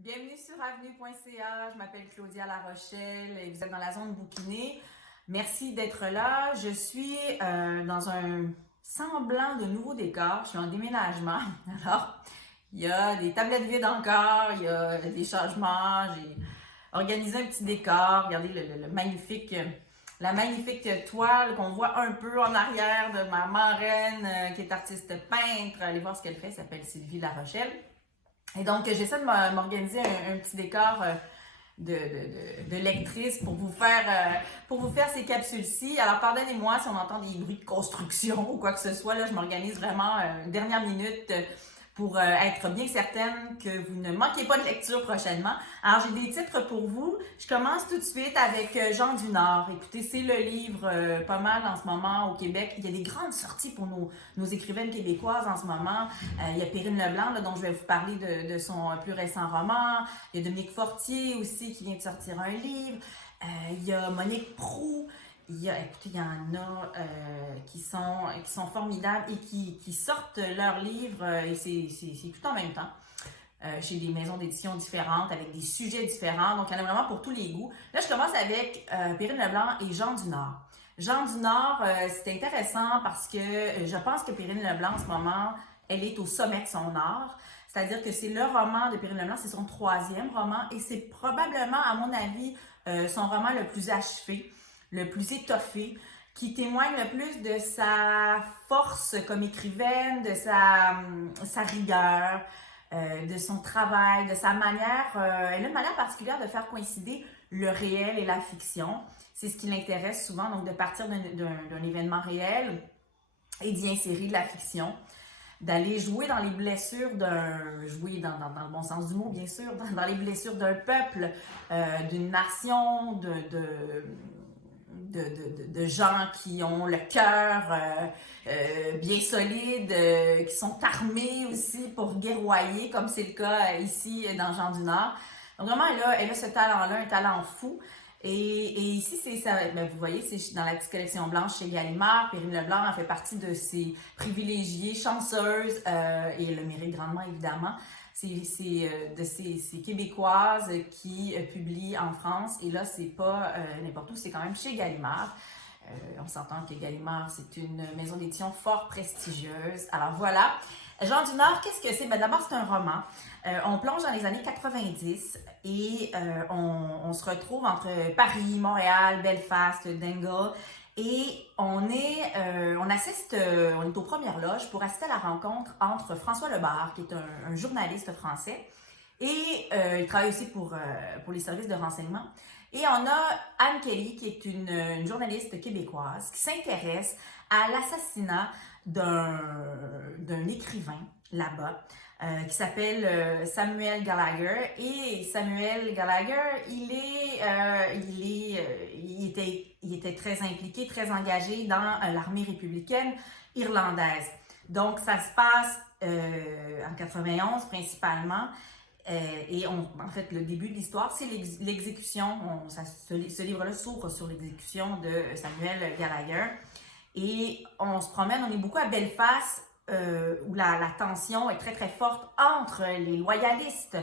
Bienvenue sur avenue.ca, je m'appelle Claudia Larochelle et vous êtes dans la zone bouquinée. Merci d'être là. Je suis dans un semblant de nouveau décor. Je suis en déménagement. Alors, il y a des tablettes vides encore, il y a des changements. J'ai organisé un petit décor. Regardez la magnifique toile qu'on voit un peu en arrière de ma marraine qui est artiste peintre. Allez voir ce qu'elle fait, elle s'appelle Sylvie Larochelle. Et donc, j'essaie de m'organiser un petit décor de lectrice pour vous faire ces capsules-ci. Alors, pardonnez-moi si on entend des bruits de construction ou quoi que ce soit. Là, je m'organise vraiment dernière minute pour être bien certaine que vous ne manquez pas de lecture prochainement. Alors, j'ai des titres pour vous. Je commence tout de suite avec Jean du Nord. Écoutez, c'est le livre pas mal en ce moment au Québec. Il y a des grandes sorties pour nos écrivaines québécoises en ce moment. Il y a Perrine Leblanc, là, dont je vais vous parler de son plus récent roman. Il y a Dominique Fortier aussi qui vient de sortir un livre. Il y a Monique Proulx. Écoutez, il y en a qui sont formidables et qui sortent leurs livres et c'est tout en même temps. Chez des maisons d'édition différentes, avec des sujets différents. Donc, il y en a vraiment pour tous les goûts. Là, je commence avec Perrine Leblanc et Jean du Nord. Jean du Nord, c'est intéressant parce que je pense que Perrine Leblanc, en ce moment, elle est au sommet de son art. C'est-à-dire que c'est le roman de Perrine Leblanc, c'est son 3e roman et c'est probablement, à mon avis, son roman le plus achevé, le plus étoffé, qui témoigne le plus de sa force comme écrivaine, de sa rigueur, de son travail, de sa manière. Elle a une manière particulière de faire coïncider le réel et la fiction. C'est ce qui l'intéresse souvent, donc de partir d'un événement réel et d'y insérer de la fiction. D'aller jouer dans les blessures jouer dans le bon sens du mot, bien sûr, dans les blessures d'un peuple, d'une nation, de gens qui ont le cœur bien solide, qui sont armés aussi pour guerroyer, comme c'est le cas ici dans Jean du Nord. Donc vraiment, elle a ce talent-là, un talent fou. Et ici, c'est ça. Ben, vous voyez, c'est dans la petite collection blanche chez Gallimard. Perrine Leblanc en fait partie de ces privilégiées chanceuses et elle le mérite grandement, évidemment. C'est de ces Québécoises qui publient en France. Et là, c'est pas n'importe où, c'est quand même chez Gallimard. On s'entend que Gallimard, c'est une maison d'édition fort prestigieuse. Alors voilà. Jean du Nord, qu'est-ce que c'est? Ben, d'abord, c'est un roman. On plonge dans les années 90 et on se retrouve entre Paris, Montréal, Belfast, Dingle. Et on est aux premières loges pour assister à la rencontre entre François Lebart, qui est un journaliste français, et il travaille aussi pour les services de renseignement. Et on a Anne Kelly, qui est une journaliste québécoise, qui s'intéresse à l'assassinat d'un écrivain là-bas, qui s'appelle Samuel Gallagher. Et Samuel Gallagher, il était très impliqué, très engagé dans l'armée républicaine irlandaise. Donc, ça se passe en 91 principalement. En fait, le début de l'histoire, c'est l'exécution. Ce livre-là s'ouvre sur l'exécution de Samuel Gallagher. Et on se promène, on est beaucoup à Belfast, où la tension est très très forte entre les loyalistes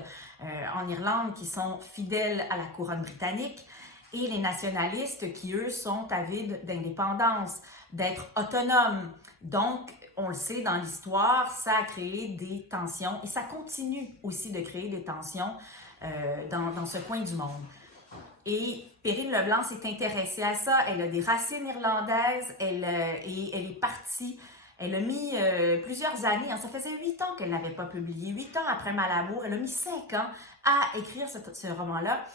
en Irlande qui sont fidèles à la couronne britannique et les nationalistes qui, eux, sont avides d'indépendance, d'être autonomes. Donc, on le sait, dans l'histoire, ça a créé des tensions et ça continue aussi de créer des tensions dans ce coin du monde. Et Perrine Leblanc s'est intéressée à ça. Elle a des racines irlandaises et elle est partie. Elle a mis plusieurs années, ça faisait 8 ans qu'elle n'avait pas publié. 8 ans après Malabo, elle a mis 5 ans à écrire ce roman-là.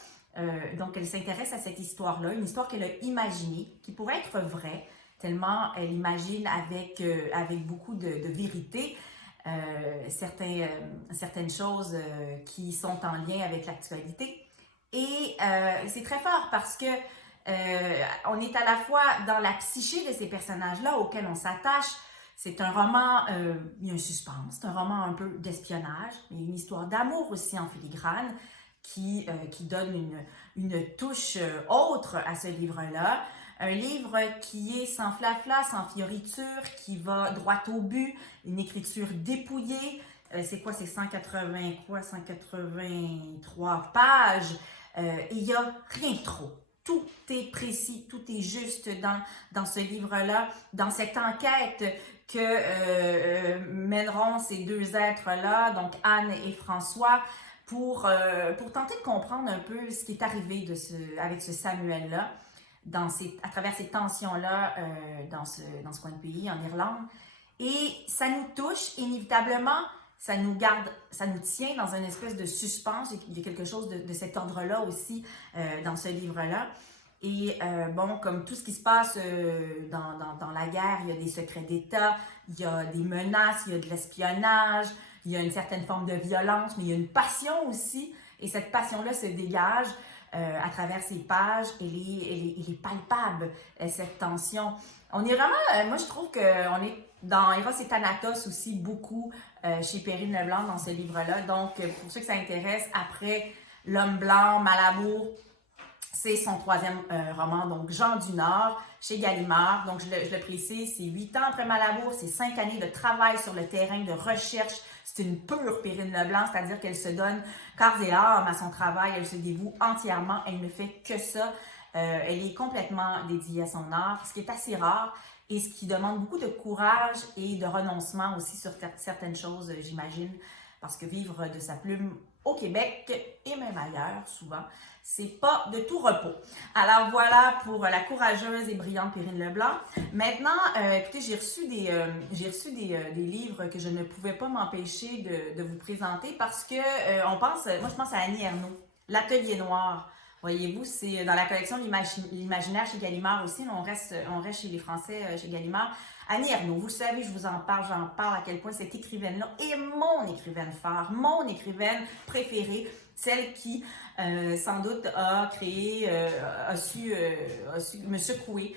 Donc, elle s'intéresse à cette histoire-là, une histoire qu'elle a imaginée, qui pourrait être vraie, tellement elle imagine avec beaucoup de vérité certaines choses qui sont en lien avec l'actualité. Et c'est très fort parce que on est à la fois dans la psyché de ces personnages-là auxquels on s'attache. C'est un roman, il y a un suspense, c'est un roman un peu d'espionnage, mais une histoire d'amour aussi en filigrane qui donne une touche autre à ce livre-là. Un livre qui est sans flafla, sans fioriture, qui va droit au but, une écriture dépouillée, c'est quoi, c'est 180 quoi, 183 pages. Il n'y a rien de trop. Tout est précis, tout est juste dans ce livre-là, dans cette enquête que mèneront ces deux êtres-là, donc Anne et François, pour tenter de comprendre un peu ce qui est arrivé avec ce Samuel-là, à travers ces tensions-là dans ce coin de pays, en Irlande. Et ça nous touche inévitablement, ça nous tient dans une espèce de suspense. Il y a quelque chose de cet ordre-là aussi dans ce livre-là. Et bon, comme tout ce qui se passe dans la guerre, il y a des secrets d'État, il y a des menaces, il y a de l'espionnage, il y a une certaine forme de violence, mais il y a une passion aussi. Et cette passion-là se dégage à travers ces pages. Elle est palpable, cette tension. On est vraiment, moi je trouve qu'on est dans Eros et Thanatos aussi beaucoup chez Perrine Leblanc dans ce livre-là. Donc, pour ceux que ça intéresse, après L'Homme blanc, Malabour, c'est son troisième roman, donc Jean du Nord, chez Gallimard. Donc, je le précise, c'est 8 ans après Malabour, c'est 5 années de travail sur le terrain, de recherche. C'est une pure Perrine Leblanc, c'est-à-dire qu'elle se donne corps et âme à son travail, elle se dévoue entièrement, elle ne fait que ça. Elle est complètement dédiée à son art, ce qui est assez rare et ce qui demande beaucoup de courage et de renoncement aussi sur certaines choses, j'imagine, parce que vivre de sa plume au Québec et même ailleurs, souvent, c'est pas de tout repos. Alors voilà pour la courageuse et brillante Perrine Leblanc. Maintenant, écoutez, j'ai reçu des livres que je ne pouvais pas m'empêcher de vous présenter parce que moi je pense à Annie Ernaux, L'Atelier Noir. Voyez-vous, c'est dans la collection de l'imaginaire chez Gallimard aussi. On reste chez les Français, chez Gallimard. Annie Ernaux, vous savez, j'en parle à quel point cette écrivaine-là est mon écrivaine phare, mon écrivaine préférée, celle qui, sans doute, a créé, a su me secouer,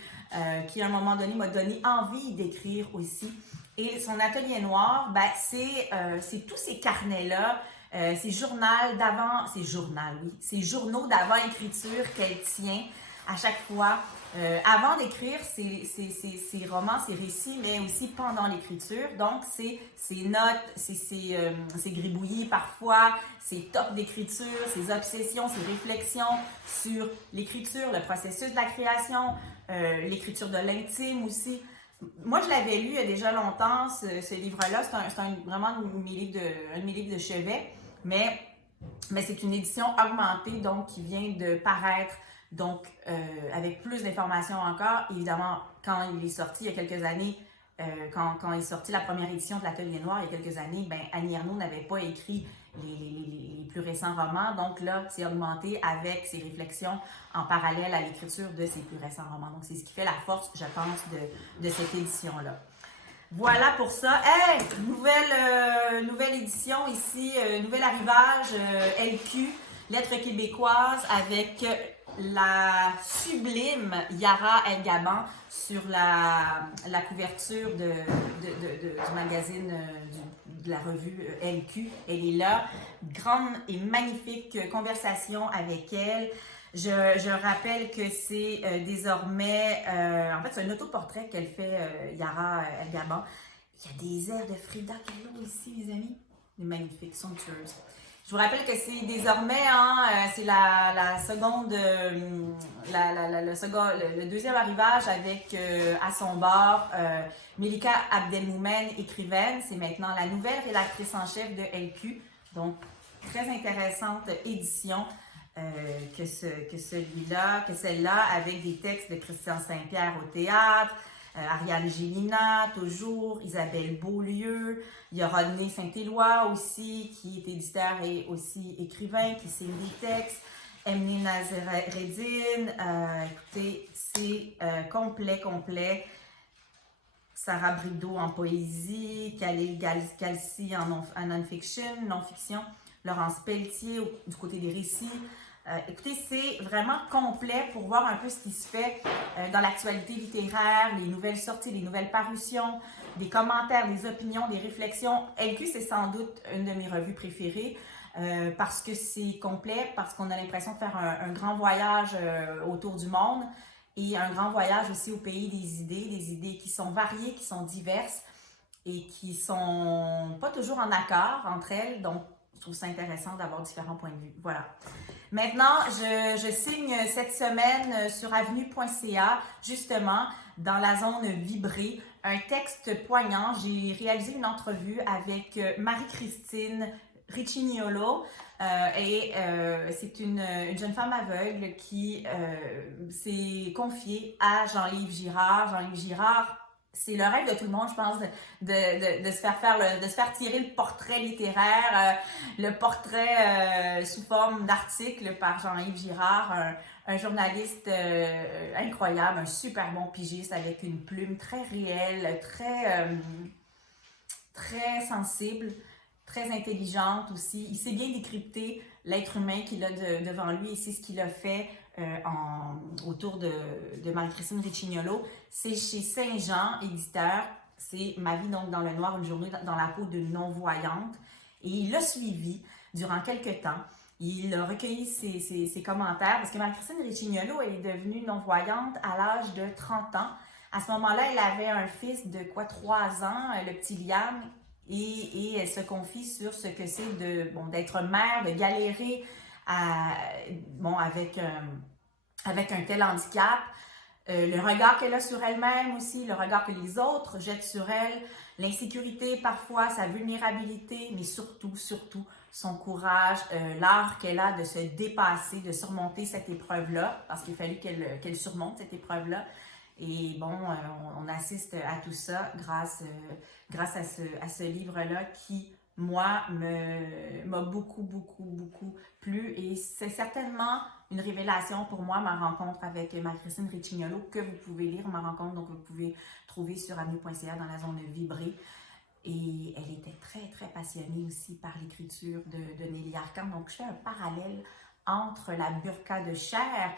qui à un moment donné m'a donné envie d'écrire aussi. Et son Atelier Noir, ben, c'est tous ces carnets-là, ces journaux d'avant-écriture qu'elle tient à chaque fois, avant d'écrire ses romans, ses récits, mais aussi pendant l'écriture. Donc, ses notes, ses gribouillis parfois, ses tops d'écriture, ses obsessions, ses réflexions sur l'écriture, le processus de la création, l'écriture de l'intime aussi. Moi, je l'avais lu il y a déjà longtemps, ce livre-là. C'est vraiment un de mes livres de chevet. Mais c'est une édition augmentée, donc qui vient de paraître, donc avec plus d'informations encore. Évidemment, quand il est sorti il y a quelques années, quand est sortie la première édition de l'Atelier Noir il y a quelques années, ben, Annie Ernaux n'avait pas écrit les plus récents romans. Donc là, c'est augmenté avec ses réflexions en parallèle à l'écriture de ses plus récents romans. Donc c'est ce qui fait la force, je pense, de cette édition-là. Voilà pour ça. Hey! Nouvelle édition ici, nouvel arrivage, LQ, Lettres québécoises, avec la sublime Yara El-Gaban sur la couverture du magazine, de la revue LQ. Elle est là. Grande et magnifique conversation avec elle. Je rappelle que c'est désormais, en fait, c'est un autoportrait qu'elle fait, Yara El-Gaban. Il y a des airs de Frida Kahlo ici, les amis. C'est magnifique, somptueuse. Je vous rappelle que c'est désormais, c'est la seconde, le deuxième arrivage avec à son bord Melika Abdelmoumen, écrivaine. C'est maintenant la nouvelle rédactrice en chef de LQ. Donc, très intéressante édition. Que celle-là, avec des textes de Christian Saint-Pierre au théâtre, Ariane Gélina, toujours, Isabelle Beaulieu, il y a Rodney Saint-Éloi aussi, qui est éditeur et aussi écrivain, qui signe des textes, Emily Nazareddine, écoutez, c'est complet. Sarah Brideau en poésie, Khalil Galsi en non-fiction, Laurence Pelletier du côté des récits. Écoutez, c'est vraiment complet pour voir un peu ce qui se fait dans l'actualité littéraire, les nouvelles sorties, les nouvelles parutions, des commentaires, des opinions, des réflexions. LQ, c'est sans doute une de mes revues préférées parce que c'est complet, parce qu'on a l'impression de faire un grand voyage autour du monde et un grand voyage aussi au pays des idées qui sont variées, qui sont diverses. et qui sont pas toujours en accord entre elles. Donc, je trouve ça intéressant d'avoir différents points de vue. Voilà. Maintenant, je signe cette semaine sur avenue.ca, justement, dans la zone vibrée, un texte poignant. J'ai réalisé une entrevue avec Marie-Christine Riccignolo c'est une jeune femme aveugle qui s'est confiée à Jean-Livre Girard. Jean-Livre Girard, c'est le rêve de tout le monde, je pense, de se faire tirer le portrait littéraire, le portrait sous forme d'article par Jean-Yves Girard, un journaliste incroyable, un super bon pigiste avec une plume très réelle, très sensible, très intelligente aussi. Il sait bien décrypter l'être humain qu'il a devant lui et c'est ce qu'il a fait autour de Marie-Christine Riccignolo. C'est chez Saint-Jean, éditeur. C'est Ma vie donc dans le noir, une journée dans la peau d'une non-voyante. Et il l'a suivi durant quelques temps. Il a recueilli ses commentaires parce que Marie-Christine Riccignolo est devenue non-voyante à l'âge de 30 ans. À ce moment-là, elle avait un fils de 3 ans, le petit Liam, et elle se confie sur ce que c'est d'être mère, de galérer avec un tel handicap. Le regard qu'elle a sur elle-même aussi, le regard que les autres jettent sur elle, l'insécurité parfois, sa vulnérabilité, mais surtout son courage, l'art qu'elle a de se dépasser, de surmonter cette épreuve-là, parce qu'il a fallu qu'elle surmonte cette épreuve-là. Et on assiste à tout ça grâce à ce livre-là qui, moi, m'a beaucoup plu. Et c'est certainement une révélation pour moi, ma rencontre avec Marie-Christine Riccignolo, que vous pouvez lire, ma rencontre, donc vous pouvez trouver sur avenue.ca dans la zone vibrée. Et elle était très passionnée aussi par l'écriture de Nelly Arcan. Donc, je fais un parallèle entre la burqa de chair,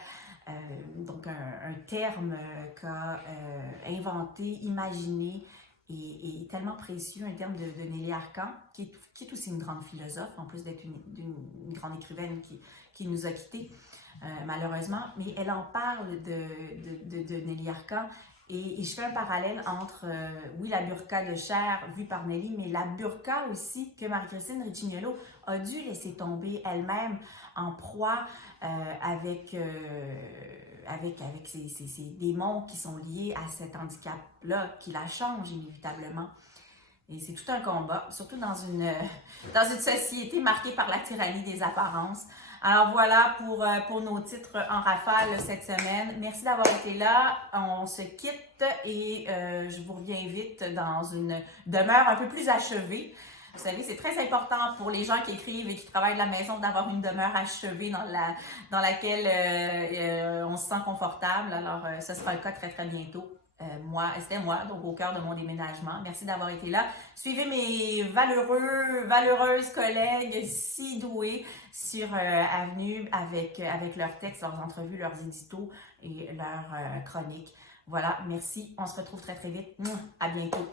donc un terme qu'a inventé, imaginé et tellement précieux, un terme de Nelly Arcan, qui est aussi une grande philosophe, en plus d'être une grande écrivaine qui nous a quittés, malheureusement. Mais elle en parle de Nelly Arcan. Et je fais un parallèle entre, oui, la burqa de chair vue par Nelly, mais la burqa aussi que Marie-Christine Riccignolo a dû laisser tomber elle-même en proie avec ces démons qui sont liés à cet handicap-là, qui la changent inévitablement. Et c'est tout un combat, surtout dans une société marquée par la tyrannie des apparences. Alors voilà pour nos titres en rafale cette semaine. Merci d'avoir été là. On se quitte et je vous reviens vite dans une demeure un peu plus achevée. Vous savez, c'est très important pour les gens qui écrivent et qui travaillent de la maison d'avoir une demeure achevée dans laquelle on se sent confortable. Alors, ce sera le cas très bientôt. C'était moi, donc au cœur de mon déménagement. Merci d'avoir été là. Suivez mes valeureuses collègues si douées sur Avenue avec leurs textes, leurs entrevues, leurs éditos et leurs chroniques. Voilà, merci. On se retrouve très vite. À bientôt.